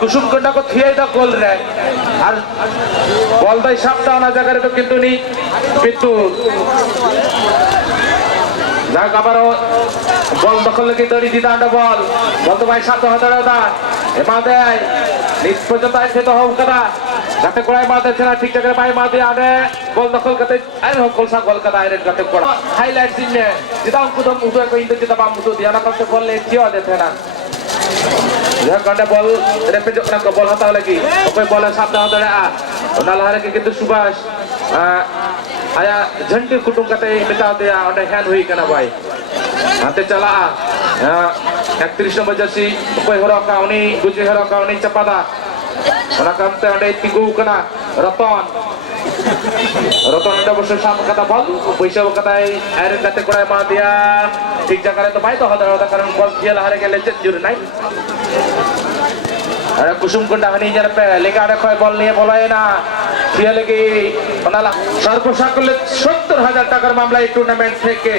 কুসুম কন্যা को थिए दा गोल रे আর বল দাই সাপটা না জায়গায় তো কিন্তু নি বিদ্যুৎ যাক আবারও বল দখল লেগে দড়ি দিতে আন্ডা বল তো ভাই সাপ হতাড়া এমা দেয় নিজ পর্যন্ত আছে তো হোক কথা যাতে কোড়ায় মা দেছে না ঠিক জায়গায় ভাই মা দিয়ে আনে বল দখল করতে আইন হোক কলসা গোল কথা আইন যাতে কোড়া হাইলাইট দিনে যেটা কুদম উঠে কই ইন্দে যেটা বাম উঠে দিয়া না করতে বললে কিও দেতে না যা কান্ডা বল রেপে যখন বল হতা লাগি ওই বলে সাপ হতাড়া নালহারে কিন্তু সুভাষ आया झंडी कुटुंब कते मिटा दिया और हैंड हुई कना भाई हाथे चला 31 नंबर जर्सी कोई हरो का उनी गुजी हरो का उनी चपादा ओना कामते अंडे तिगु कना रतन अंडा बसो साम कथा बल पैसा कथा आयरन कते कोड़ा मा दिया ठीक जगह तो भाई तो हदा कारण बल खेल हारे गेले जुर নাই अरे कुसुम कुंडा हनी जर पे लेगा रे कोई बल নিয়ে বলায় না খেলে কি ওনালা সর্বসাকল্যে ৭০,০০০ টাকার মামলা এই টুর্নামেন্ট থেকে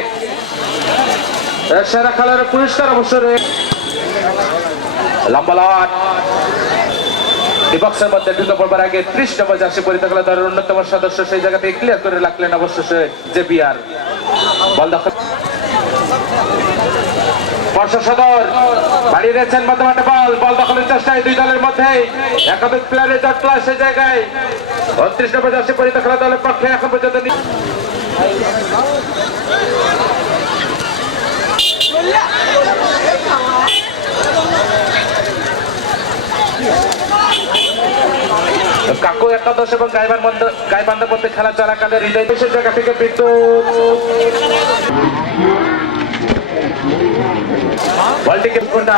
সেরা খেলোয়াড়ের পুরস্কার অবসরে লম্বা লট ডিবক্সের মধ্যে ঢুকে পড়বার আগে ৩০ নম্বর জার্সি পরিহিত দলের অন্যতম সদস্য সেই জায়গাতে ক্লিয়ার করে রাখলেন অবশেষে জেবিআর বল দখল বর্ষা সদর বাড়িয়ে দিয়েছেন বর্তমানে বল দখলের চেষ্টায় দুই দলের মধ্যে একাধিক প্লেয়ারের জটলা সেই জায়গায় ৩২ নম্বর জার্সি পরিহিত খেলা দলের পক্ষে এখন পর্যন্ত কাকু একাদশ এবং গাইবান্ধার মধ্যে খেলা চলাকালে হৃদয় দেশের জায়গা থেকে বিদ্যুৎ বলটিকে কোনটা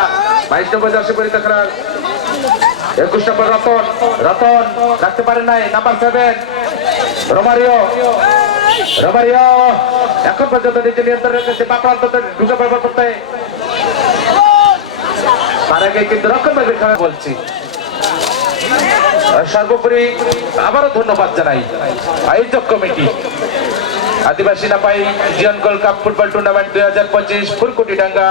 22 নম্বর জার্সি পরিহিত খেলার 21 নম্বর রতন রাখতে পারেন নাই নাম্বার 7 রোমারিও এখন পর্যন্ত নিজে নিয়ন্ত্রণ রেখেছে বাকরান্ত ঢুকে ব্যবহার করতে তার আগে কিন্তু রক্ষণভাবে খেলা বলছি সর্বোপরি আবারও ধন্যবাদ জানাই আয়োজক কমিটি আদিবাসী নাপাই জিয়ন গোল্ড কাপ ফুটবল টুর্নামেন্ট 2025 ফুলকুটিডাঙ্গা